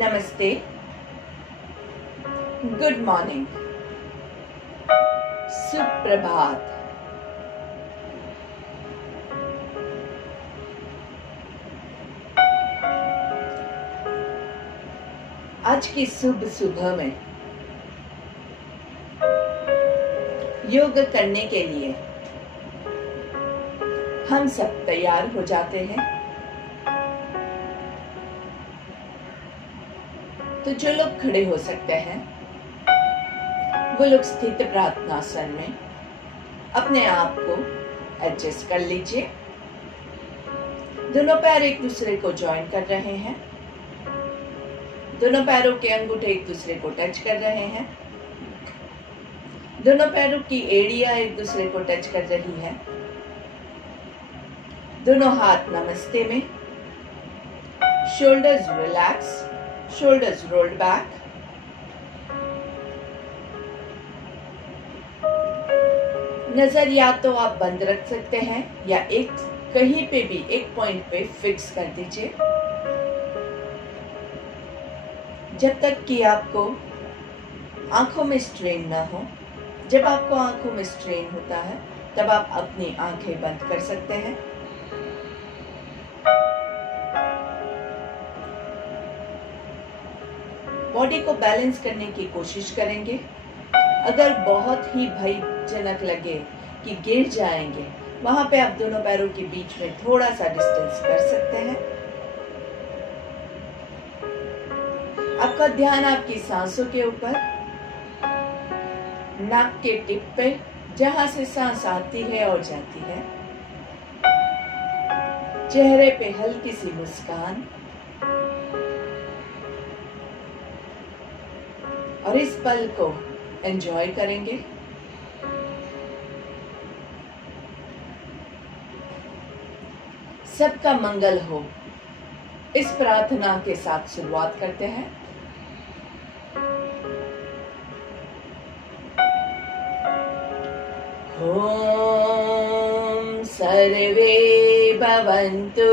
नमस्ते, good morning, सुप्रभात। आज की शुभ सुबह में योग करने के लिए हम सब तैयार हो जाते हैं। तो जो लोग खड़े हो सकते हैं वो लोग स्थित प्रार्थनासन में अपने आप को एडजस्ट कर लीजिए। दोनों पैर एक दूसरे को ज्वाइन कर रहे हैं। दोनों पैरों के अंगूठे एक दूसरे को टच कर रहे हैं। दोनों पैरों की एड़ियां एक दूसरे को टच कर रही है। दोनों हाथ नमस्ते में, shoulders relax, shoulders rolled back. नजर या तो आप बंद रख सकते हैं या एक कहीं पे भी एक पॉइंट पे फिक्स कर दीजिए, जब तक कि आपको आंखों में स्ट्रेन ना हो। जब आपको आंखों में स्ट्रेन होता है तब आप अपनी आंखें बंद कर सकते हैं। बॉडी को बैलेंस करने की कोशिश करेंगे। अगर बहुत ही भयजनक लगे कि गिर जाएंगे, वहां पे आप दोनों पैरों के बीच में थोड़ा सा डिस्टेंस कर सकते हैं। आपका ध्यान आपकी सांसों के ऊपर, नाक के टिप पे, जहां से सांस आती है और जाती है। चेहरे पे हल्की सी मुस्कान, और इस पल को एंजॉय करेंगे। सबका मंगल हो, इस प्रार्थना के साथ शुरुआत करते हैं। ओम सर्वे भवन्तु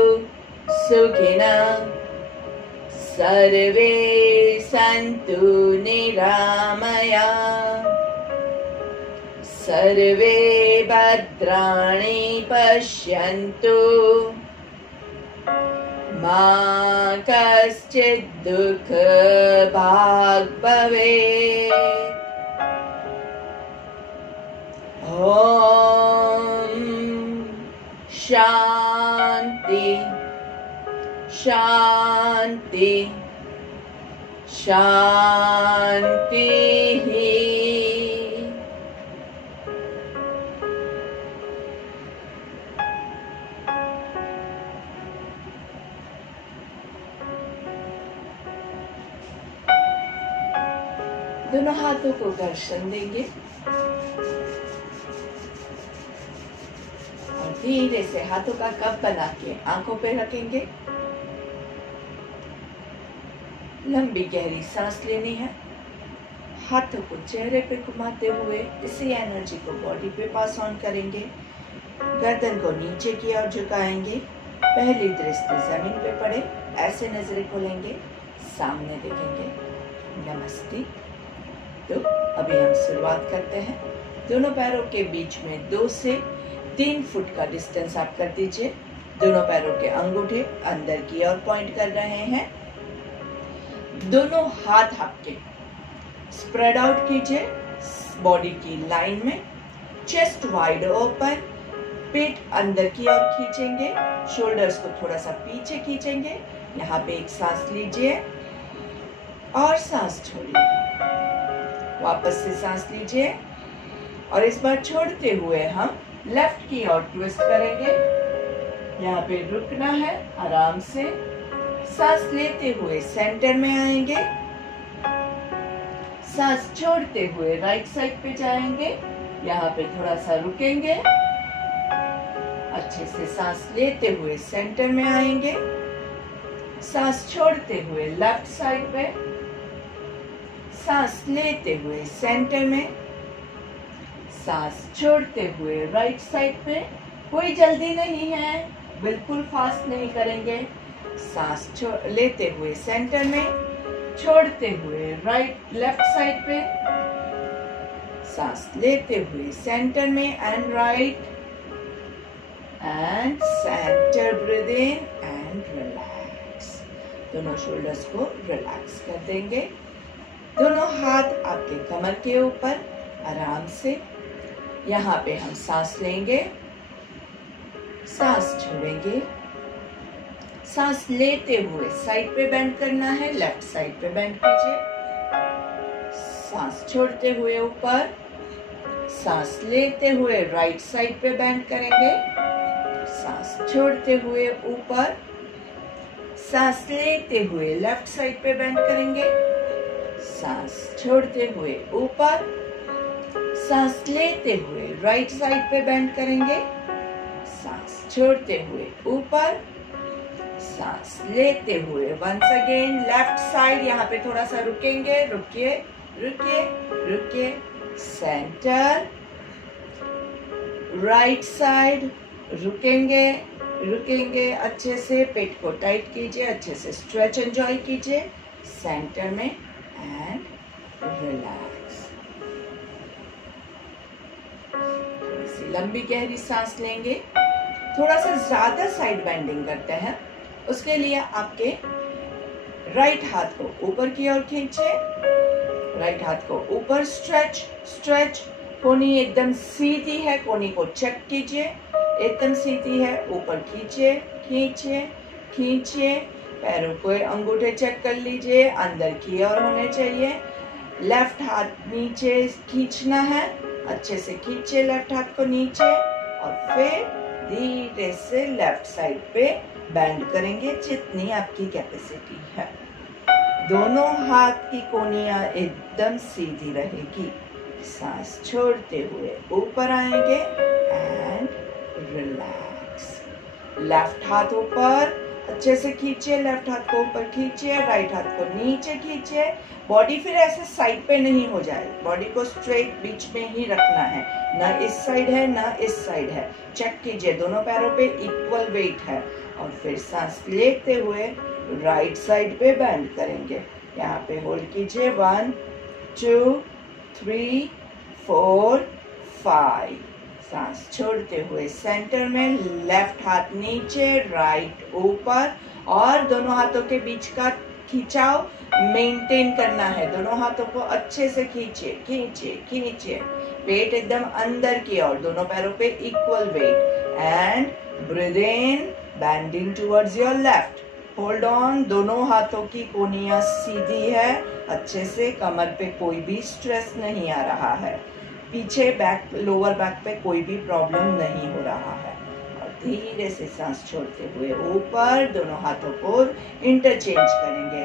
सुखिनः, सर्वे सन्तु निरामयाः, सर्वे भद्राणि पश्यन्तु, मा कश्चित् दुःखभाग् भवेत्। ॐ शान्ति शांति शांति। दोनों हाथों को घर्षण देंगे और धीरे से हाथों का कप बना के आंखों पे रखेंगे। लंबी गहरी सांस लेनी है। हाथों को चेहरे पे घुमाते हुए इसी एनर्जी को बॉडी पे पास ऑन करेंगे। गर्दन को नीचे की ओर झुकाएंगे। पहली दृष्टि जमीन पे पड़े, ऐसे नजरें खोलेंगे, सामने देखेंगे। नमस्ते। तो अभी हम शुरुआत करते हैं। दोनों पैरों के बीच में 2 से 3 फुट का डिस्टेंस आप कर दीजिए। दोनों पैरों के अंगूठे अंदर की ओर पॉइंट कर रहे हैं। दोनों हाथ आपके स्प्रेड आउट कीजिए बॉडी की लाइन में। चेस्ट वाइड ओपन, पेट अंदर की ओर खींचेंगे, शोल्डर्स को थोड़ा सा पीछे खींचेंगे। यहाँ पे एक सांस लीजिए और सांस छोड़िए। वापस से सांस लीजिए और इस बार छोड़ते हुए हम लेफ्ट की ओर ट्विस्ट करेंगे। यहाँ पे रुकना है आराम से। सांस लेते हुए सेंटर में आएंगे। सांस छोड़ते हुए राइट साइड पे जाएंगे। यहाँ पे थोड़ा सा रुकेंगे। अच्छे से सांस लेते हुए सेंटर में आएंगे। सांस छोड़ते हुए लेफ्ट साइड पे, सांस लेते हुए सेंटर में, सांस छोड़ते हुए राइट साइड पे। कोई जल्दी नहीं है, बिल्कुल फास्ट नहीं करेंगे। सांस लेते हुए सेंटर में, छोड़ते हुए लेफ्ट साइड पे, सांस लेते हुए सेंटर में and right and centre, breathe in and relax. दोनों शोल्डर्स को रिलैक्स कर देंगे। दोनों हाथ आपके कमर के ऊपर आराम से। यहाँ पे हम सांस लेंगे, सांस छोड़ेंगे। सांस लेते हुए साइड पे बेंड करना है, लेफ्ट साइड पे बेंड कीजिए। सांस छोड़ते हुए ऊपर, सांस लेते हुए राइट साइड पे बेंड करेंगे। सांस छोड़ते हुए ऊपर, सांस लेते हुए लेफ्ट साइड पे बेंड करेंगे। सांस छोड़ते हुए ऊपर, सांस लेते हुए राइट साइड पे बेंड करेंगे। सांस छोड़ते हुए ऊपर, सांस लेते हुए वंस अगेन लेफ्ट साइड। यहाँ पे थोड़ा सा रुकेंगे, रुकिए रुकिए रुकिए। सेंटर, राइट साइड, रुकेंगे रुकेंगे। अच्छे से पेट को टाइट कीजिए, अच्छे से स्ट्रेच एंजॉय कीजिए सेंटर में एंड रिलैक्स। थोड़ी सी लंबी गहरी सांस लेंगे। थोड़ा सा ज्यादा साइड बेंडिंग करते हैं, उसके लिए आपके राइट हाथ को ऊपर की ओर खींचे, राइट हाथ को ऊपर स्ट्रेच स्ट्रेच। कोहनी एकदम सीधी है, कोहनी को चेक कीजिए, एकदम सीधी है। ऊपर खींचिए खींचिए खींचिए। पैरों को अंगूठे चेक कर लीजिए, अंदर की ओर होने चाहिए। लेफ्ट हाथ नीचे खींचना है, अच्छे से खींचिए लेफ्ट हाथ को नीचे और फिर धीरे से लेफ्ट साइड पे बेंड करेंगे जितनी आपकी कैपेसिटी है। दोनों हाथ की कोहनियां एकदम सीधी रहेगी। सांस छोड़ते हुए ऊपर आएंगे एंड रिलैक्स। लेफ्ट हाथ ऊपर, अच्छे से खींचिए, लेफ्ट हाथ को ऊपर खींचिए, राइट हाथ को नीचे खींचिए। बॉडी फिर ऐसे साइड पे नहीं हो जाए, बॉडी को स्ट्रेट बीच में ही रखना है, ना इस साइड है ना इस साइड है। चेक कीजिए दोनों पैरों पे इक्वल वेट है और फिर सांस लेते हुए राइट साइड पे बेंड करेंगे। यहाँ पे होल्ड कीजिए 1 2 3 4 5। सांस छोड़ते हुए सेंटर में, लेफ्ट हाथ नीचे राइट ऊपर और दोनों हाथों के बीच का खिंचाव मेंटेन करना है। दोनों हाथों को अच्छे से खींचिए खींचिए खींचिए। पेट एकदम अंदर की ओर, दोनों पैरों पे equal weight and breathe in, bending towards your left. Hold on. दोनों हाथों की कोहनियां सीधी है, अच्छे से कमर पे कोई भी स्ट्रेस नहीं आ रहा है, पीछे बैक लोअर बैक पे कोई भी प्रॉब्लम नहीं हो रहा है। और धीरे से सांस छोड़ते हुए ऊपर, दोनों हाथों को इंटरचेंज करेंगे,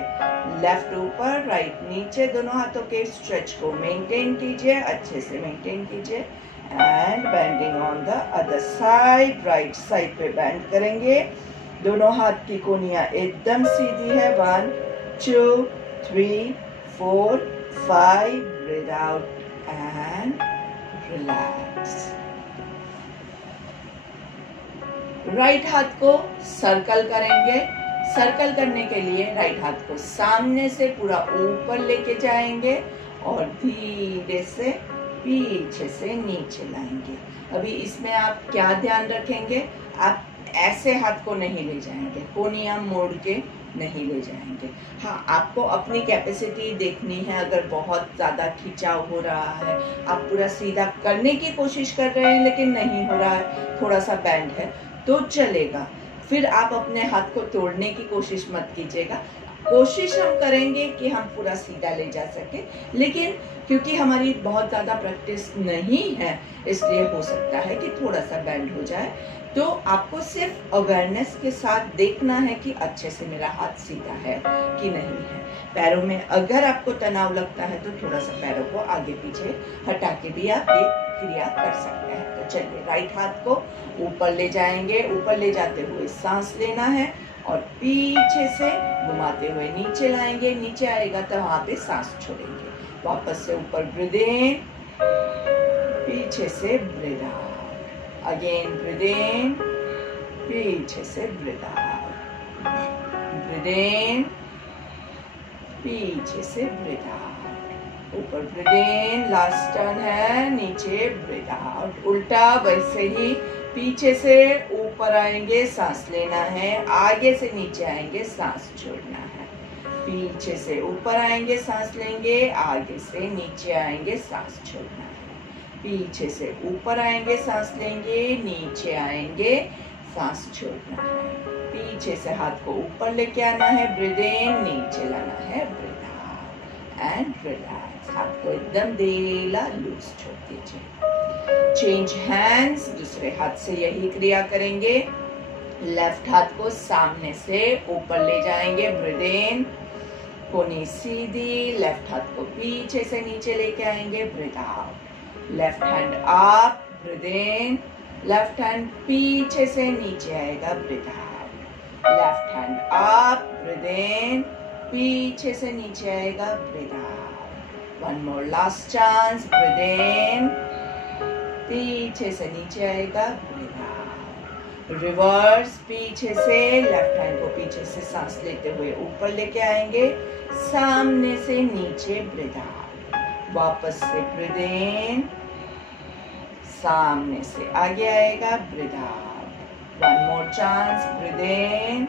लेफ्ट ऊपर राइट नीचे। दोनों हाथों के स्ट्रेच को मेंटेन कीजिए, अच्छे से मेंटेन कीजिए and bending on the other side. Right side पे बेंड करेंगे। दोनों हाथ की कोहनियां एकदम सीधी है। 1 2 3 4 5। Breathe out and relax. Right हाथ को सर्कल करेंगे। सर्कल करने के लिए राइट हाथ को सामने से पूरा ऊपर लेके जाएंगे और धीरे से पीछे से नीचे लाएंगे। अभी इसमें आप क्या ध्यान रखेंगे, आप ऐसे हाथ को नहीं ले जाएंगे, कोहनियां मोड़ के नहीं ले जाएंगे। हाँ, आपको अपनी कैपेसिटी देखनी है। अगर बहुत ज्यादा खिंचाव हो रहा है, आप पूरा सीधा करने की कोशिश कर रहे हैं लेकिन नहीं हो रहा है, थोड़ा सा बैंड है तो चलेगा। फिर आप अपने हाथ को तोड़ने की कोशिश मत कीजिएगा। कोशिश हम करेंगे कि हम पूरा सीधा ले जा सके, लेकिन क्योंकि हमारी बहुत ज्यादा प्रैक्टिस नहीं है इसलिए हो सकता है कि थोड़ा सा बैंड हो जाए। तो आपको सिर्फ अवेयरनेस के साथ देखना है कि अच्छे से मेरा हाथ सीधा है कि नहीं है। पैरों में अगर आपको तनाव लगता है तो थोड़ा सा पैरों को आगे पीछे हटा के भी आप ये क्रिया कर सकते हैं। तो चलिए, राइट हाथ को ऊपर ले जाएंगे। ऊपर ले जाते हुए सांस लेना है और पीछे से घुमाते हुए नीचे लाएंगे। नीचे आएगा तो वहां पे सांस छोड़ेंगे। वापस से ऊपर ब्रीथ इन, पीछे से breathe out. Again breathe in, पीछे से ब्रीथ आउट। ब्रीथ इन, पीछे से ब्रीथ आउट, ऊपर ब्रीथ इन, लास्ट टर्न है, नीचे ब्रीथ आउट। उल्टा वैसे ही पीछे से ऊपर आएंगे, सांस लेना है, आगे से नीचे आएंगे, सांस छोड़ना है। पीछे से ऊपर आएंगे, सांस लेंगे, आगे से नीचे आएंगे, सांस छोड़ना है। पीछे से ऊपर आएंगे, सांस लेंगे, नीचे आएंगे, सांस छोड़ना है। पीछे से हाथ को ऊपर लेके आना है, ब्रीथ इन, नीचे लाना है, ब्रीथ आउट एंड रिलैक्स। हाथ को एकदम ढीला लूज छोड़ दीजिए। चेंज हैंड्स, दूसरे हाथ से यही क्रिया करेंगे। लेफ्ट हाथ को सामने से ऊपर ले जाएंगे, ब्रीथ इन, कोहनी सीधी, लेफ्ट हाथ को पीछे से नीचे लेके आएंगे, breathe out. Left hand up, breathe in, left hand पीछे से नीचे आएगा, breathe out. Left hand up, breathe in, पीछे से नीचे आएगा, breathe out. One more last chance, breathe in, पीछे से नीचे आएगा, ब्रीथ आउट। रिवर्स, पीछे से लेफ्ट हैंड को पीछे से सांस लेते हुए ऊपर लेके आएंगे, सामने से नीचे, ब्रीथ आउट। वापस से ब्रीथ इन, सामने से आगे आएगा, breathe out. One more chance, breathe in,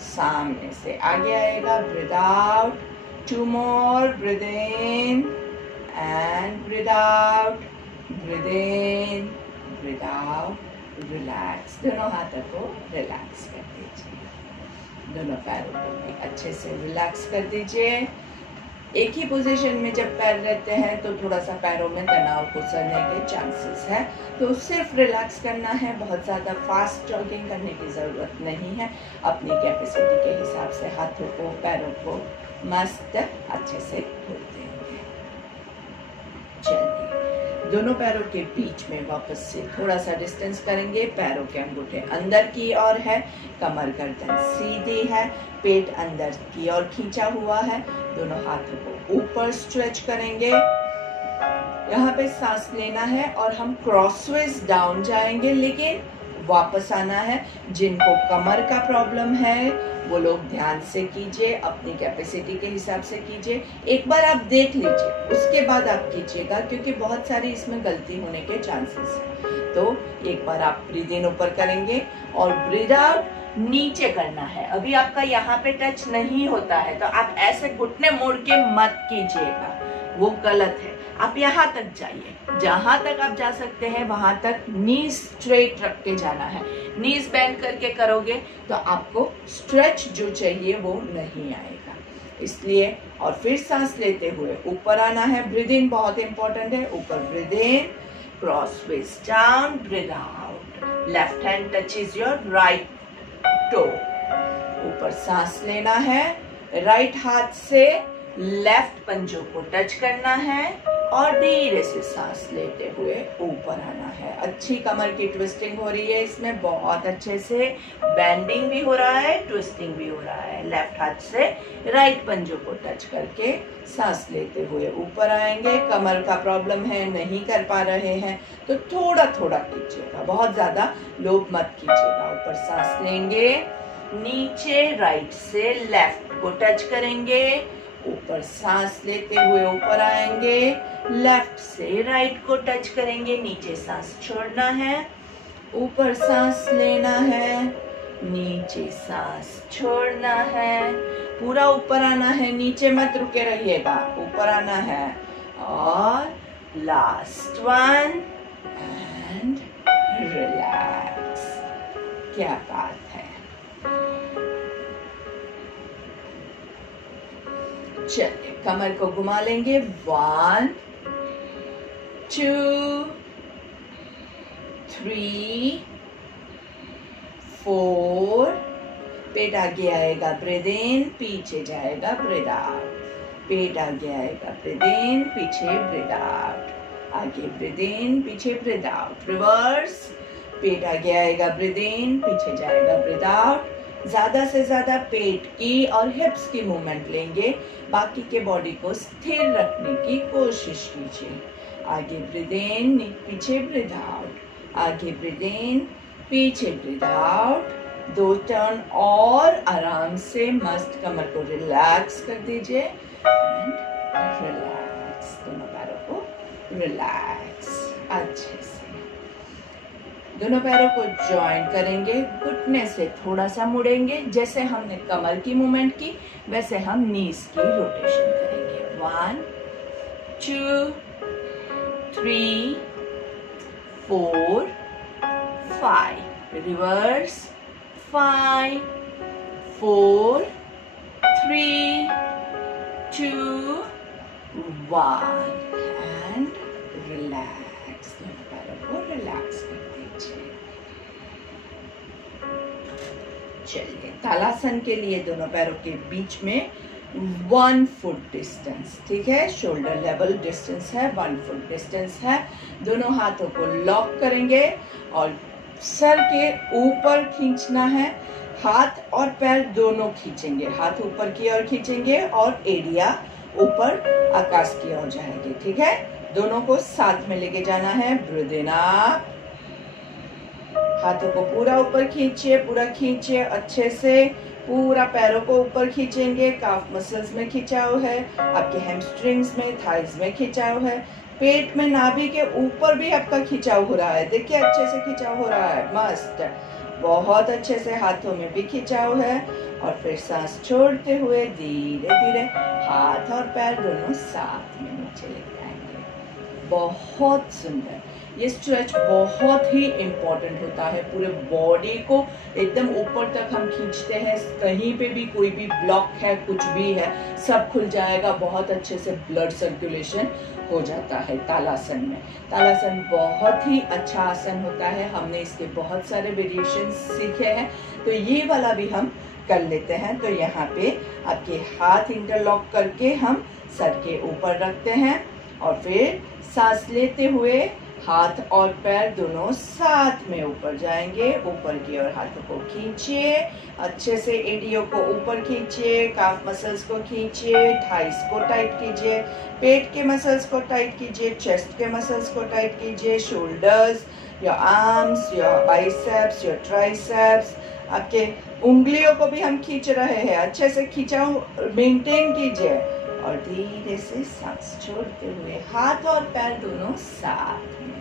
सामने से आगे आएगा, breathe out. Two more, breathe in and breathe out, breathe in, breathe out, relax. दोनों हाथों को रिलैक्स कर दीजिए, दोनों पैरों को भी अच्छे से रिलैक्स कर दीजिए। एक ही पोजीशन में जब पैर रहते हैं तो थोड़ा सा पैरों में तनाव कुचलने के चांसेस है, तो सिर्फ रिलैक्स करना है, बहुत ज़्यादा फास्ट जॉगिंग करने की ज़रूरत नहीं है। अपनी कैपेसिटी के हिसाब से हाथों को, पैरों को मस्त अच्छे से खोल देंगे। चलिए, दोनों पैरों के बीच में वापस से थोड़ा सा डिस्टेंस करेंगे। पैरों के अंगूठे अंदर की ओर है, कमर गर्दन सीधी है, पेट अंदर की ओर खींचा हुआ है। दोनों हाथों को ऊपर स्ट्रेच करेंगे। यहाँ पे सांस लेना है और हम क्रॉसवेज डाउन जाएंगे, लेकिन वापस आना है। जिनको कमर का प्रॉब्लम है वो लोग ध्यान से कीजिए, अपनी कैपेसिटी के हिसाब से कीजिए। एक बार आप देख लीजिए, उसके बाद आप कीजिएगा, क्योंकि बहुत सारी इसमें गलती होने के चांसेस हैं। तो एक बार आप ब्रीथ इन ऊपर करेंगे और ब्रीथ आउट नीचे करना है। अभी आपका यहाँ पे टच नहीं होता है तो आप ऐसे घुटने मोड़ के मत कीजिएगा, वो गलत है। आप यहाँ तक जाइए, जहां तक आप जा सकते हैं वहां तक नीज स्ट्रेट रख के जाना है। नीज बेंड करके करोगे तो आपको स्ट्रेच जो चाहिए वो नहीं आएगा, इसलिए। और फिर सांस लेते हुए ऊपर आना है, ब्रीथ इन बहुत इंपॉर्टेंट है। ऊपर breathe in, crossways down, breathe out. Left hand touches your right toe. ऊपर सांस लेना है, राइट हाथ से लेफ्ट पंजों को टच करना है और धीरे से सांस लेते हुए ऊपर आना है। अच्छी कमर की ट्विस्टिंग हो रही है, इसमें बहुत अच्छे से बेंडिंग भी हो रहा है, ट्विस्टिंग भी हो रहा है। लेफ्ट हाथ से राइट पंजों को टच करके सांस लेते हुए ऊपर आएंगे। कमर का प्रॉब्लम है, नहीं कर पा रहे हैं तो थोड़ा थोड़ा कीजिएगा, बहुत ज्यादा लोड मत कीजिएगा। ऊपर सांस लेंगे, नीचे राइट से लेफ्ट को टच करेंगे, ऊपर सांस लेते हुए ऊपर आएंगे, लेफ्ट से राइट को टच करेंगे, नीचे सांस छोड़ना है, ऊपर सांस लेना है, नीचे सांस छोड़ना है, पूरा ऊपर आना है, नीचे मत रुके रहिएगा, ऊपर आना है। और लास्ट वन एंड रिलैक्स। क्या बात है। चलिए, कमर को घुमा लेंगे। 1 2 3 4। पेट आगे आएगा, ब्रीथ इन, पीछे जाएगा, ब्रीथ आउट। पेट आगे आएगा, ब्रीथ इन, पीछे ब्रीथ आउट। आगे ब्रीथ इन, पीछे ब्रीथ आउट। रिवर्स, पेट आगे आएगा, ब्रीथ इन, पीछे जाएगा, ब्रीथ आउट। ज्यादा से ज्यादा पेट की और हिप्स की मूवमेंट लेंगे, बाकी के बॉडी को स्थिर रखने की कोशिश कीजिए। आगे ब्रीथ इन, पीछे ब्रीथ आउट। आगे ब्रीथ इन, पीछे ब्रीथ आउट। 2 टर्न और आराम से मस्त कमर को रिलैक्स कर दीजिए एंड रिलैक्स, दोनों पैरों को रिलैक्स अच्छे से। दोनों पैरों को जॉइन करेंगे, घुटने से थोड़ा सा मुड़ेंगे, जैसे हमने कमर की मूवमेंट की वैसे हम नीज की रोटेशन करेंगे। 1 2 3 4 5, रिवर्स 5 4 3 2 1 एंड रिलैक्स, दोनों पैरों को रिलैक्स कर दीजिए। चलिए तालासन के लिए दोनों पैरों के बीच में 1 फुट डिस्टेंस, ठीक है, शोल्डर लेवल डिस्टेंस है, 1 फुट डिस्टेंस है। दोनों हाथों को लॉक करेंगे और सर के ऊपर खींचना है, हाथ और पैर दोनों खींचेंगे, हाथ ऊपर की ओर खींचेंगे और एरिया ऊपर आकाश की ओर जाएंगे, ठीक है। दोनों को साथ में लेके जाना है। ब्रीथ इन अप, हाथों को पूरा ऊपर खींचिए, पूरा खींचिए अच्छे से, पूरा पैरों को ऊपर खींचेंगे, काफ मसल्स में खिंचाव है, आपके हैमस्ट्रिंग्स में, थाइज में खिंचाव है, पेट में, नाभि के ऊपर भी आपका खिंचाव हो रहा है, देखिए अच्छे से खिंचाव हो रहा है, मस्त, बहुत अच्छे से हाथों में भी खिंचाव है। और फिर सांस छोड़ते हुए धीरे धीरे हाथ और पैर दोनों साथ में नीचे लेके आएंगे। बहुत सुंदर, ये स्ट्रेच बहुत ही इम्पोर्टेंट होता है, पूरे बॉडी को एकदम ऊपर तक हम खींचते हैं, कहीं पे भी कोई भी ब्लॉक है, कुछ भी है, सब खुल जाएगा, बहुत अच्छे से ब्लड सर्कुलेशन हो जाता है तालासन में। तालासन बहुत ही अच्छा आसन होता है, हमने इसके बहुत सारे वेरिएशन सीखे हैं, तो ये वाला भी हम कर लेते हैं। तो यहाँ पे आपके हाथ इंटरलॉक करके हम सर के ऊपर रखते हैं और फिर सांस लेते हुए हाथ और पैर दोनों साथ में ऊपर जाएंगे, ऊपर की ओर हाथों को खींचिए, अच्छे से एडियो को ऊपर खींचिए, काफ मसल्स को खींचिए, थाइस को टाइट कीजिए, पेट के मसल्स को टाइट कीजिए, चेस्ट के मसल्स को टाइट कीजिए, shoulders, your arms, your biceps, your triceps, आपके उंगलियों को भी हम खींच रहे हैं, अच्छे से खिंचाव मेंटेन कीजिए और धीरे से सांस छोड़ते हुए हाथ और पैर दोनों साथ में।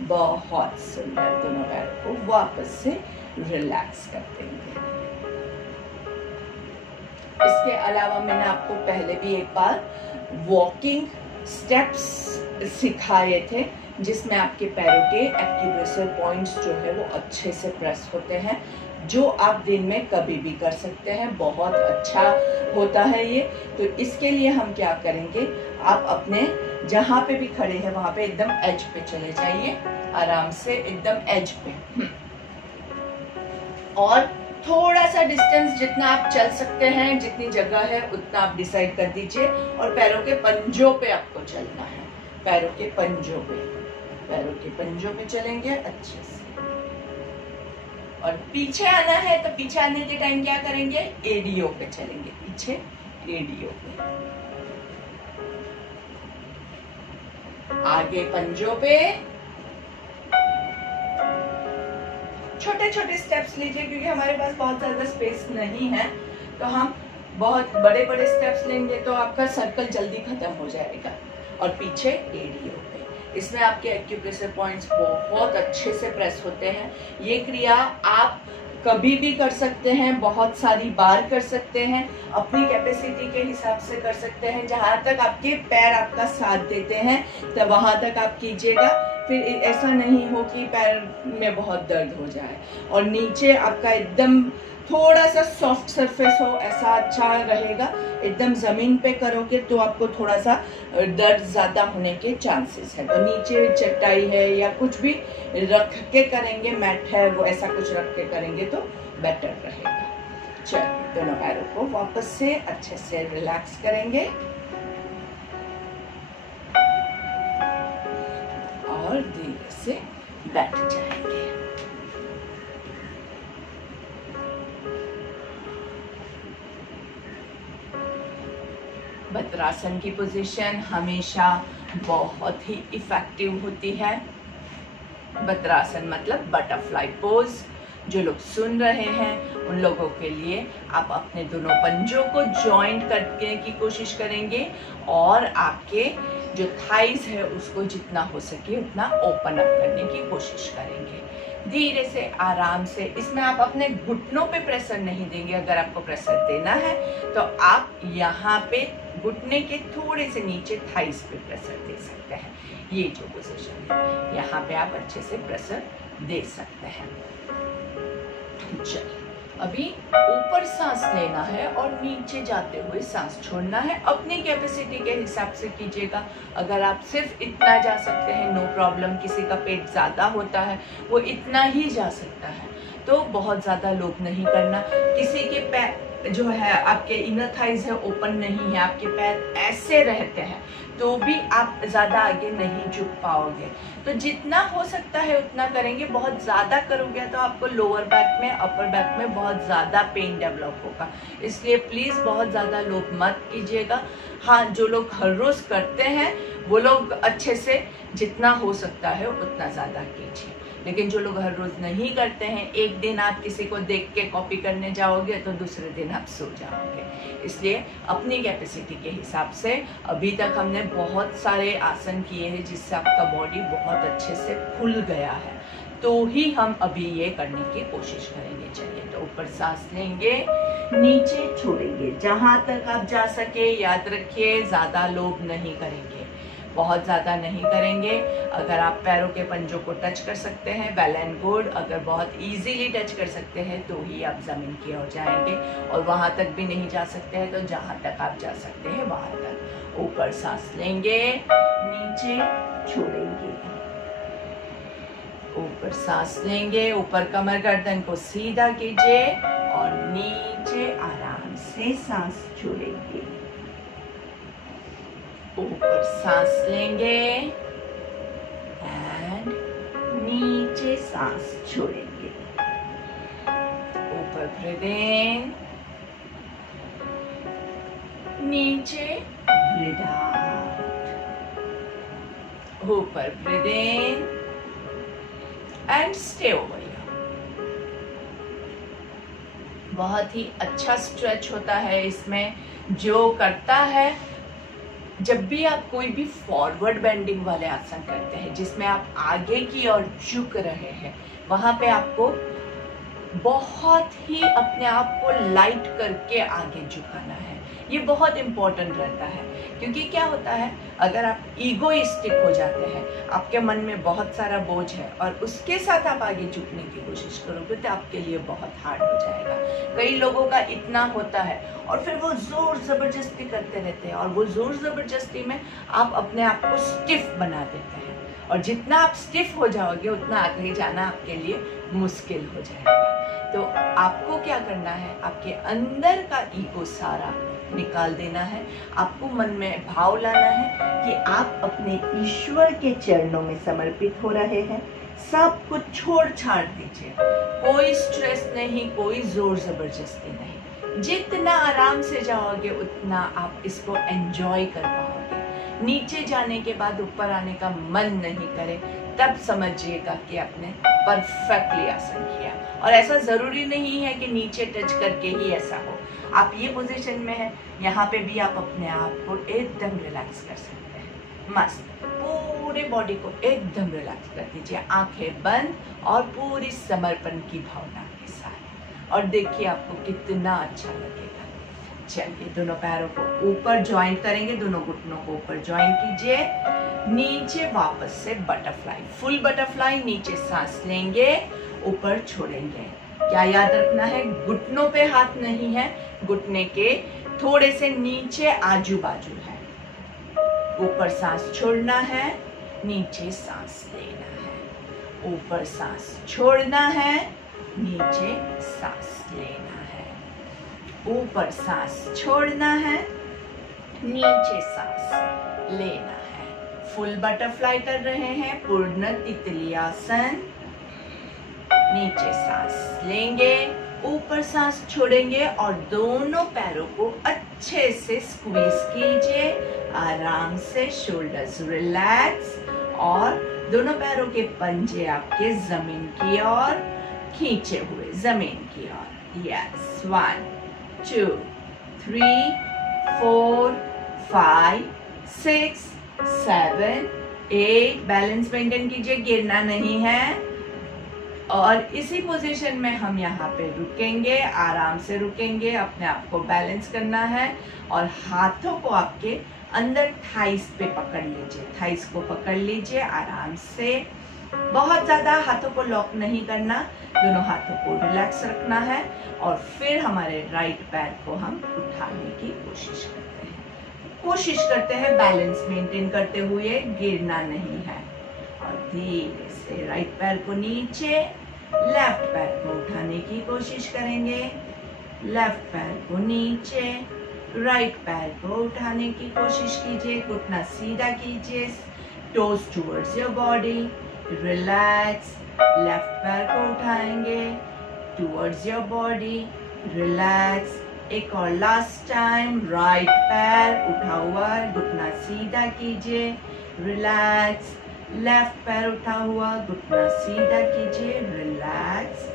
बहुत सुंदर, दोनों पैर को वापस से रिलैक्स कर देंगे। इसके अलावा मैंने आपको पहले भी एक बार वॉकिंग स्टेप्स सिखाए थे, जिसमें आपके पैरों के एक्यूप्रेशर पॉइंट्स जो है वो अच्छे से प्रेस होते हैं, जो आप दिन में कभी भी कर सकते हैं, बहुत अच्छा होता है ये। तो इसके लिए हम क्या करेंगे, आप अपने जहां पे भी खड़े हैं वहां पे एकदम एज पे चले जाइए, आराम से एकदम एज पे, और थोड़ा सा डिस्टेंस जितना आप चल सकते हैं, जितनी जगह है उतना आप डिसाइड कर दीजिए, और पैरों के पंजों पे आपको चलना है, पैरों के पंजों पे, पैरों के पंजों पे चलेंगे अच्छे से। और पीछे आना है तो पीछे आने के टाइम क्या करेंगे, एडियो पे चलेंगे, पीछे एडियो पे, आगे पंजों पे। छोटे छोटे स्टेप्स लीजिए, क्योंकि हमारे पास बहुत ज्यादा स्पेस नहीं है, तो हम बहुत बड़े बड़े स्टेप्स लेंगे तो आपका सर्कल जल्दी खत्म हो जाएगा। और पीछे एडियो पे, इसमें आपके एक्यूप्रेशर पॉइंट्स बहुत अच्छे से प्रेस होते हैं। ये क्रिया आप कभी भी कर सकते हैं, बहुत सारी बार कर सकते हैं, अपनी कैपेसिटी के हिसाब से कर सकते हैं, जहां तक आपके पैर आपका साथ देते हैं तब वहां तक आप कीजिएगा। फिर ऐसा नहीं हो कि पैर में बहुत दर्द हो जाए, और नीचे आपका एकदम थोड़ा सा सॉफ्ट सरफेस हो, ऐसा अच्छा रहेगा। एकदम जमीन पे करोगे तो आपको थोड़ा सा दर्द ज्यादा होने के चांसेस है, तो नीचे चटाई है या कुछ भी रख के करेंगे, मैट है वो, ऐसा कुछ रख के करेंगे तो बेटर रहेगा। चलिए दोनों पैरों को वापस से अच्छे से रिलैक्स करेंगे और धीरे से बैठ जाएंगे। वज्रासन की पोजीशन हमेशा बहुत ही इफेक्टिव होती है। वज्रासन मतलब बटरफ्लाई पोज। जो लोग सुन रहे हैं उन लोगों के लिए आप अपने दोनों पंजों को जॉइंट करने की कोशिश करेंगे और आपके जो थाइज है उसको जितना हो सके उतना ओपन अप करने की कोशिश करेंगे। धीरे से, आराम से। इसमें आप अपने घुटनों पे प्रेशर नहीं देंगे। अगर आपको प्रेशर देना है तो आप यहाँ पे घुटने के थोड़े से नीचे थाइस पे प्रेशर दे सकते हैं। ये जो पोजीशन है यहाँ पे आप अच्छे से प्रेशर दे सकते हैं। चलिए, अभी ऊपर सांस लेना है और नीचे जाते हुए सांस छोड़ना है। अपनी कैपेसिटी के हिसाब से कीजिएगा। अगर आप सिर्फ इतना जा सकते हैं, नो प्रॉब्लम। किसी का पेट ज़्यादा होता है वो इतना ही जा सकता है, तो बहुत ज़्यादा लोड नहीं करना। किसी के पैर जो है, आपके इनर थाइज है ओपन नहीं है, आपके पैर ऐसे रहते हैं, तो भी आप ज़्यादा आगे नहीं झुक पाओगे। तो जितना हो सकता है उतना करेंगे। बहुत ज़्यादा करोगे तो आपको लोअर बैक में, अपर बैक में बहुत ज़्यादा पेन डेवलप होगा। इसलिए प्लीज़ बहुत ज़्यादा लोड मत कीजिएगा। हाँ, जो लोग हर रोज़ करते हैं वो लोग अच्छे से जितना हो सकता है उतना ज़्यादा कीजिए। लेकिन जो लोग हर रोज़ नहीं करते हैं, एक दिन आप किसी को देख के कॉपी करने जाओगे तो दूसरे दिन आप सो जाओगे। इसलिए अपनी कैपेसिटी के हिसाब से अभी तक हमने बहुत सारे आसन किए हैं जिससे आपका बॉडी बहुत अच्छे से खुल गया है, तो ही हम अभी ये करने की कोशिश करेंगे। चलिए, तो ऊपर सांस लेंगे, नीचे छोड़ेंगे जहां तक आप जा सके। याद रखिए, ज़्यादा लोड नहीं करेंगे, बहुत ज़्यादा नहीं करेंगे। अगर आप पैरों के पंजों को टच कर सकते हैं, वेल एंड गुड। अगर बहुत इजीली टच कर सकते हैं तो ही आप ज़मीन की ओर जाएंगे, और वहाँ तक भी नहीं जा सकते हैं तो जहाँ तक आप जा सकते हैं वहाँ तक। ऊपर सांस लेंगे, नीचे छोड़ेंगे। ऊपर सांस लेंगे, ऊपर कमर गर्दन को सीधा कीजिए और नीचे आराम से सांस छोड़ेंगे। ऊपर सांस लेंगे एंड नीचे सांस छोड़ेंगे। ऊपर ब्रीथ इन, नीचे ब्रीथ आउट। ऊपर breathe in and stay over here. बहुत ही अच्छा स्ट्रेच होता है इसमें। जो करता है, जब भी आप कोई भी फॉरवर्ड बेंडिंग वाले आसन करते हैं जिसमें आप आगे की ओर झुक रहे हैं, वहां पे आपको बहुत ही अपने आप को लाइट करके आगे झुकाना है। ये बहुत इंपॉर्टेंट रहता है, क्योंकि क्या होता है, अगर आप ईगोइस्टिक हो जाते हैं, आपके मन में बहुत सारा बोझ है और उसके साथ आप आगे झुकने की कोशिश करोगे तो आपके लिए बहुत हार्ड हो जाएगा। कई लोगों का इतना होता है और फिर वो जोर जबरदस्ती करते रहते हैं, और वो जोर जबरदस्ती में आप अपने आप को स्टिफ बना देते हैं, और जितना आप स्टिफ हो जाओगे उतना आगे जाना आपके लिए मुश्किल हो जाएगा। तो आपको क्या करना है, आपके अंदर का ईगो सारा निकाल देना है। आपको मन में भाव लाना है कि आप अपने ईश्वर के चरणों में समर्पित हो रहे हैं। सब कुछ छोड़ छाड़ दीजिए, कोई स्ट्रेस नहीं, कोई जोर जबरदस्ती नहीं। जितना आराम से जाओगे उतना आप इसको एंजॉय कर पाओगे। नीचे जाने के बाद ऊपर आने का मन नहीं करे, तब समझिएगा कि आपने परफेक्टली आसन किया। और ऐसा जरूरी नहीं है कि नीचे टच करके ही ऐसा हो। आप ये पोजीशन में हैं, यहाँ पे भी आप अपने आप को एकदम रिलैक्स कर सकते हैं। मस्त पूरे बॉडी को एकदम रिलैक्स कर दीजिए, आंखें बंद और पूरी समर्पण की भावना के साथ, और देखिए आपको कितना अच्छा लगेगा। चलिए, दोनों पैरों को ऊपर ज्वाइंट करेंगे, दोनों घुटनों को ऊपर ज्वाइंट कीजिए। नीचे वापस से बटरफ्लाई, फुल बटरफ्लाई। नीचे सांस लेंगे, ऊपर छोड़ेंगे। क्या याद रखना है, घुटनों पे हाथ नहीं है, घुटने के थोड़े से नीचे आजू बाजू है। ऊपर सांस छोड़ना है, नीचे सांस लेना है। ऊपर सांस छोड़ना है, नीचे सांस लेना है। ऊपर सांस छोड़ना है, नीचे सांस लेना है। फुल बटरफ्लाई कर रहे हैं, पूर्ण तितली आसन। नीचे सांस लेंगे, ऊपर सांस छोड़ेंगे और दोनों पैरों को अच्छे से स्क्वीज कीजिए, आराम से। शोल्डर्स रिलैक्स और दोनों पैरों के पंजे आपके जमीन की ओर खींचे हुए जमीन की ओर। यस, 1 2 3 4 5 6 7 8। बैलेंस मेंटेन कीजिए, गिरना नहीं है। और इसी पोजीशन में हम यहाँ पे रुकेंगे, आराम से रुकेंगे। अपने आप को बैलेंस करना है और हाथों को आपके अंदर थाइस पे पकड़ लीजिए। थाइस को पकड़ लीजिए आराम से। बहुत ज्यादा हाथों को लॉक नहीं करना, दोनों हाथों को रिलैक्स रखना है। और फिर हमारे राइट पैर को हम उठाने की कोशिश करते हैं बैलेंस मेंटेन करते हुए, गिरना नहीं है। और धीरे से राइट पैर को नीचे, लेफ्ट पैर को उठाने की कोशिश करेंगे। लेफ्ट पैर को नीचे, राइट पैर को उठाने की कोशिश कीजिए। घुटना सीधा कीजिए, toes towards your body, relax. Left पैर को उठाएंगे टुवर्ड्स योर बॉडी, रिलैक्स। एक और लास्ट टाइम, राइट पैर उठा हुआ, घुटना सीधा कीजिए, रिलैक्स। लेफ्ट पैर उठा हुआ, घुटना सीधा कीजिए, रिलैक्स।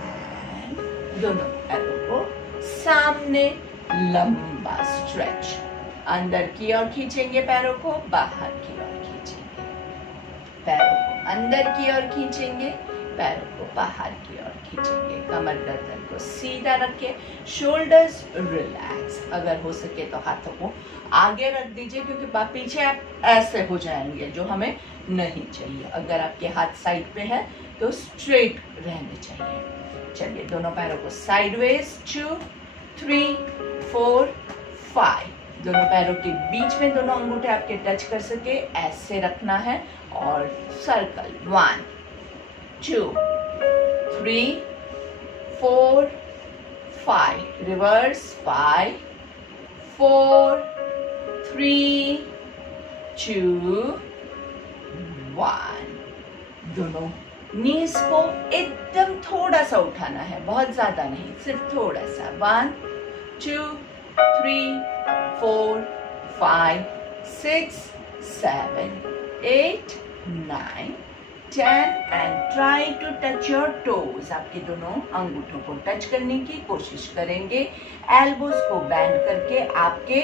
एंड दोनों पैरों को सामने लंबा स्ट्रेच, अंदर की ओर खींचेंगे, पैरों को बाहर की ओर खींचेंगे। पैरों को अंदर की ओर खींचेंगे, पैरों को बाहर की ओर खींचेंगे। कमर गर्दन को सीधा रखिए, शोल्डर्स रिलैक्स। अगर हो सके तो हाथों को आगे रख दीजिए, क्योंकि पीछे आप ऐसे हो जाएंगे जो हमें नहीं चाहिए। अगर आपके हाथ साइड पे है तो स्ट्रेट रहने चाहिए। चलिए, दोनों पैरों को साइडवेज, 2 3 4 5। दोनों पैरों के बीच में दोनों अंगूठे आपके टच कर सके ऐसे रखना है। और सर्कल, 1 2 3 4 5। रिवर्स, 5 4 3 2 1। दोनों नीज को एकदम थोड़ा सा उठाना है, बहुत ज्यादा नहीं, सिर्फ थोड़ा सा। 1 2 3 4 5 6 7 8 9 10 and try to touch your toes. आपके दोनों अंगूठों को टच करने की कोशिश करेंगे। एल्बोज को बेंड करके आपके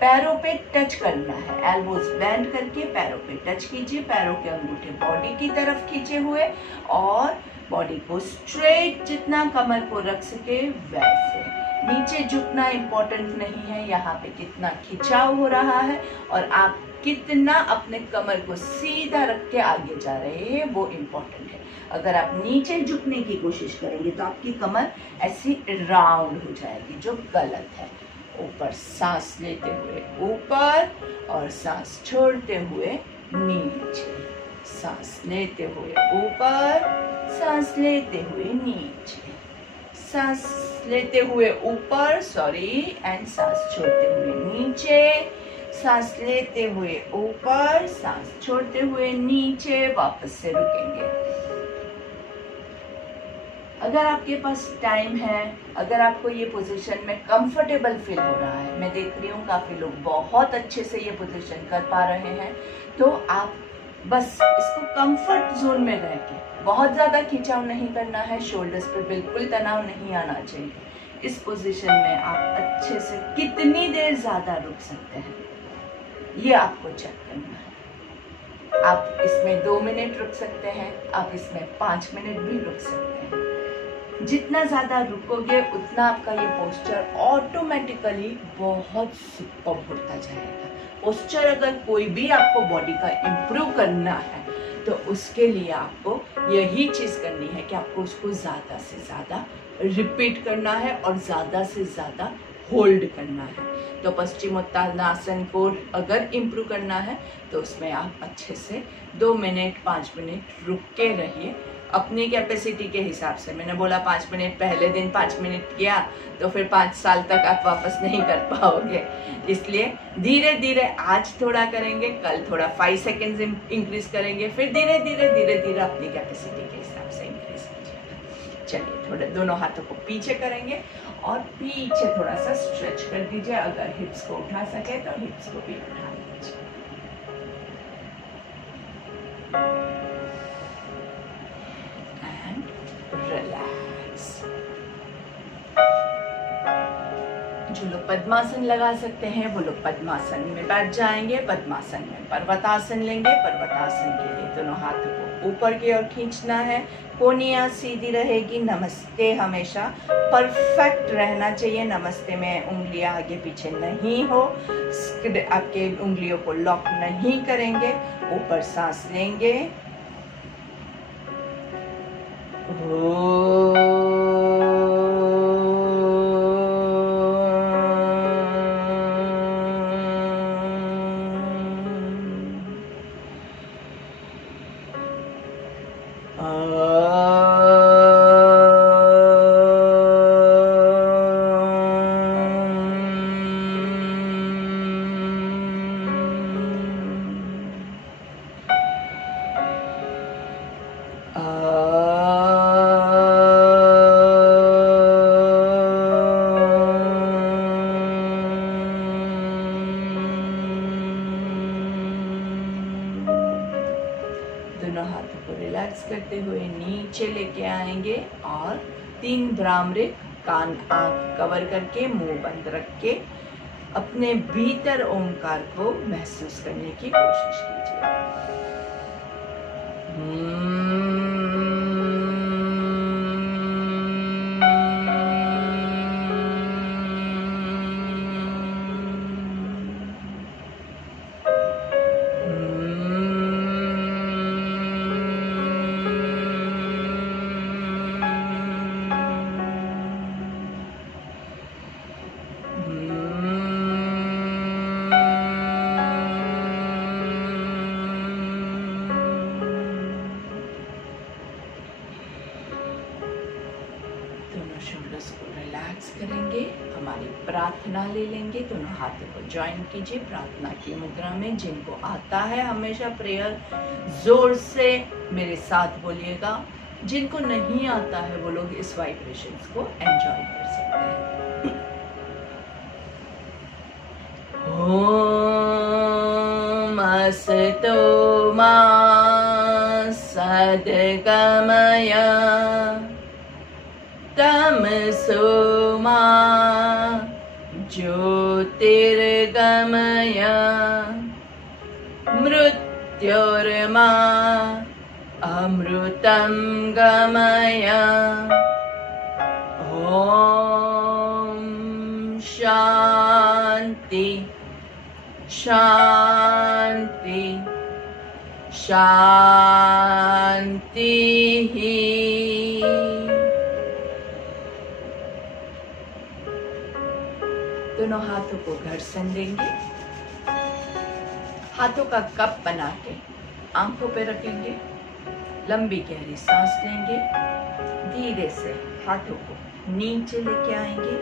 पैरों पे टच करना है। एल्बोज बेंड करके पैरों पे टच कीजिए। पैरों के अंगूठे बॉडी की तरफ खींचे हुए और बॉडी को स्ट्रेट, जितना कमर को रख सके वैसे। नीचे झुकना इम्पोर्टेंट नहीं है, यहाँ पे कितना खिंचाव हो रहा है और आप कितना अपने कमर को सीधा रख के आगे जा रहे हैं वो इम्पोर्टेंट है। अगर आप नीचे झुकने की कोशिश करेंगे तो आपकी कमर ऐसी राउंड हो जाएगी, जो गलत है। ऊपर सांस लेते हुए ऊपर और सांस छोड़ते हुए नीचे। सांस लेते हुए ऊपर, सांस लेते हुए नीचे। सांस लेते हुए ऊपर, एंड सांस छोड़ते हुए नीचे। सांस लेते हुए ऊपर, सांस छोड़ते हुए नीचे। वापस से रुकेंगे। अगर आपके पास टाइम है, अगर आपको ये पोजीशन में कंफर्टेबल फील हो रहा है, मैं देख रही हूँ काफी लोग बहुत अच्छे से ये पोजीशन कर पा रहे हैं, तो आप बस इसको कंफर्ट जोन में रह के, बहुत ज्यादा खिंचाव नहीं करना है, शोल्डर्स पे बिल्कुल तनाव नहीं आना चाहिए। इस पोजीशन में आप अच्छे से कितनी देर ज्यादा रुक सकते हैं ये आपको चेक करना है। आप इसमें 2 मिनट रुक सकते हैं, आप इसमें 5 मिनट भी रुक सकते हैं। जितना ज्यादा रुकोगे उतना आपका ये पोस्चर ऑटोमेटिकली बहुत सुपर्ब होता जाएगा। पोस्चर अगर कोई भी आपको बॉडी का इम्प्रूव करना है तो उसके लिए आपको यही चीज करनी है कि आपको उसको ज्यादा से ज्यादा रिपीट करना है और ज्यादा से ज्यादा होल्ड करना है। तो पश्चिमोत्तानासन को अगर इम्प्रूव करना है तो उसमें आप अच्छे से 2 मिनट 5 मिनट रुक के रहिए अपनी कैपेसिटी के हिसाब से। मैंने बोला 5 मिनट, पहले दिन 5 मिनट किया तो फिर 5 साल तक आप वापस नहीं कर पाओगे। इसलिए धीरे धीरे आज थोड़ा करेंगे, कल थोड़ा 5 सेकेंड्स इंक्रीज करेंगे, फिर धीरे धीरे अपनी कैपेसिटी के हिसाब से इंक्रीज कीजिएगा। चलिए, थोड़े दोनों हाथों को पीछे करेंगे और पीछे थोड़ा सा स्ट्रेच कर दीजिए। अगर हिप्स को उठा सके तो हिप्स को भी उठा लीजिए। एंड जो लोग पद्मासन लगा सकते हैं वो लोग पद्मासन में बैठ जाएंगे। पद्मासन में पर्वतासन लेंगे। पर्वतासन के लिए दोनों हाथों को ऊपर की ओर खींचना है। कोहनियाँ सीधी रहेगी। नमस्ते हमेशा परफेक्ट रहना चाहिए। नमस्ते में उंगलियां आगे पीछे नहीं हो। आपके उंगलियों को लॉक नहीं करेंगे। ऊपर सांस लेंगे। दोनों हाथों को रिलैक्स करते हुए नीचे लेके आएंगे और 3 भ्रामरी कान आंख कवर करके मुंह बंद रख के अपने भीतर ओमकार को महसूस करने की कोशिश कीजिए। शोल्डर्स को रिलैक्स करेंगे। हमारी प्रार्थना ले लेंगे। दोनों हाथों को ज्वाइन कीजिए प्रार्थना की मुद्रा में। जिनको आता है हमेशा प्रेयर जोर से मेरे साथ बोलिएगा। जिनको नहीं आता है वो लोग इस वाइब्रेशंस को एंजॉय कर सकते हैं। ओम असतो मा सद्गमय तमसो मा ज्योतिर्गमय मृत्योर्मा अमृतं गमय। ओम शांति शांति शांति। दोनों हाथों को घर्षण देंगे। हाथों का कप बना के आंखों पे रखेंगे। लंबी गहरी सांस लेंगे। धीरे से हाथों को नीचे लेके आएंगे।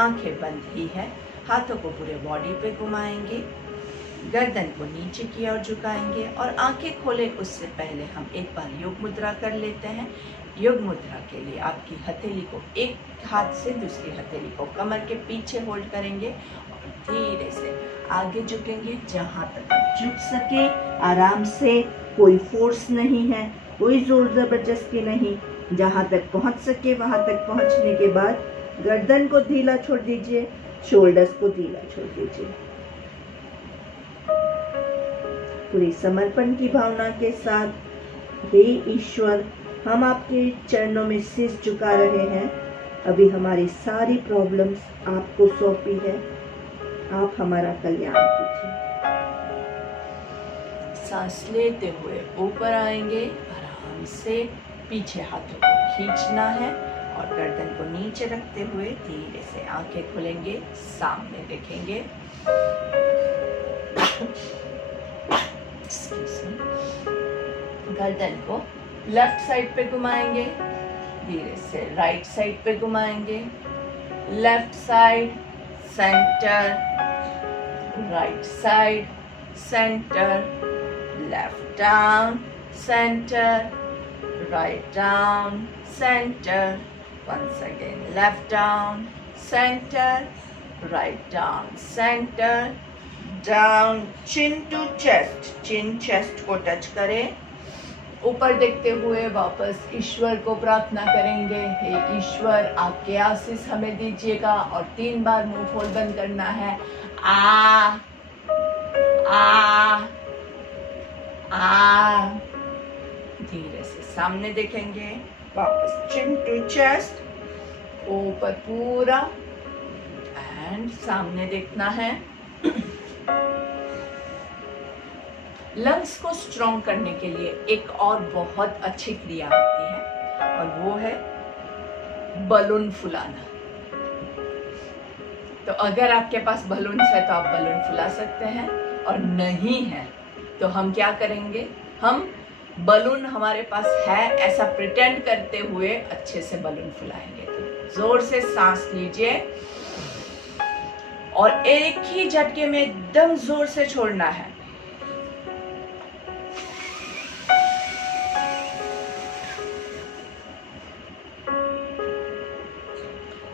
आंखें बंद ही है। हाथों को पूरे बॉडी पे घुमाएंगे। गर्दन को नीचे की ओर झुकाएंगे और आंखें खोले उससे पहले हम एक बार योग मुद्रा कर लेते हैं। योग मुद्रा के लिए आपकी हथेली को एक हाथ से दूसरी हथेली को कमर के पीछे होल्ड करेंगे और धीरे से आगे झुकेंगे जहां तक आप झुक सके आराम से। कोई फोर्स नहीं है, कोई जोर जबरदस्ती नहीं। जहां तक पहुंच सके वहां तक पहुंचने के बाद गर्दन को ढीला छोड़ दीजिए। शोल्डर्स को ढीला छोड़ दीजिए। पूरी समर्पण की भावना के साथ हे ईश्वर, हम आपके चरणों में शीश झुका रहे हैं। अभी हमारी सारी प्रॉब्लम्स आपको सौंपी है। आप हमारा कल्याण कीजिए। सांस लेते हुए ऊपर आएंगे। आराम से पीछे हाथों को खींचना है और गर्दन को नीचे रखते हुए धीरे से आंखें खोलेंगे। सामने देखेंगे। गर्दन को लेफ्ट साइड पे घुमाएंगे। धीरे से राइट साइड पे घुमाएंगे। Left side centre, right side centre, left down centre, write down centre. Once again, left down center, right down center, down chin to chest, chin chest को टच करें। ऊपर देखते हुए वापस ईश्वर को प्रार्थना करेंगे, हे ईश्वर आपके आशीष हमें दीजिएगा। और 3 बार मुंह खोल बंद करना है। आ आ आ। धीरे से सामने देखेंगे, वापस चिन टू चेस्ट, ऊपर पूरा एंड सामने देखना है। लंग्स को स्ट्रॉन्ग करने के लिए एक और बहुत अच्छी क्रिया होती है और वो है बलून फुलाना। तो अगर आपके पास बलून है तो आप बलून फुला सकते हैं, और नहीं है तो हम क्या करेंगे, हम बलून हमारे पास है ऐसा प्रिटेंड करते हुए अच्छे से बलून फुलाएंगे। तो जोर से सांस लीजिए और एक ही झटके में एकदम जोर से छोड़ना है।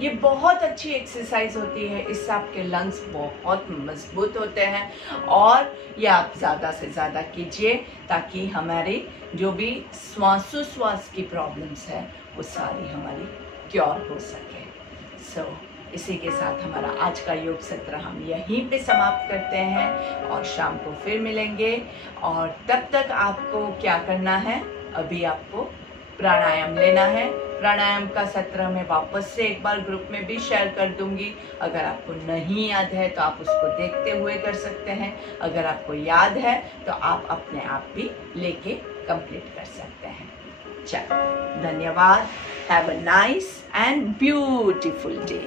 ये बहुत अच्छी एक्सरसाइज होती है, इससे आपके लंग्स बहुत मजबूत होते हैं। और ये आप ज़्यादा से ज़्यादा कीजिए ताकि हमारी जो भी श्वासोच्छ्वास की प्रॉब्लम्स है वो सारी हमारी क्योर हो सके। इसी के साथ हमारा आज का योग सत्र हम यहीं पे समाप्त करते हैं और शाम को फिर मिलेंगे। और तब तक आपको क्या करना है, अभी आपको प्राणायाम लेना है। प्राणायाम का सत्र मैं वापस से एक बार ग्रुप में भी शेयर कर दूंगी। अगर आपको नहीं याद है तो आप उसको देखते हुए कर सकते हैं, अगर आपको याद है तो आप अपने आप भी लेके कंप्लीट कर सकते हैं। चलो, धन्यवाद। Have a nice and beautiful day.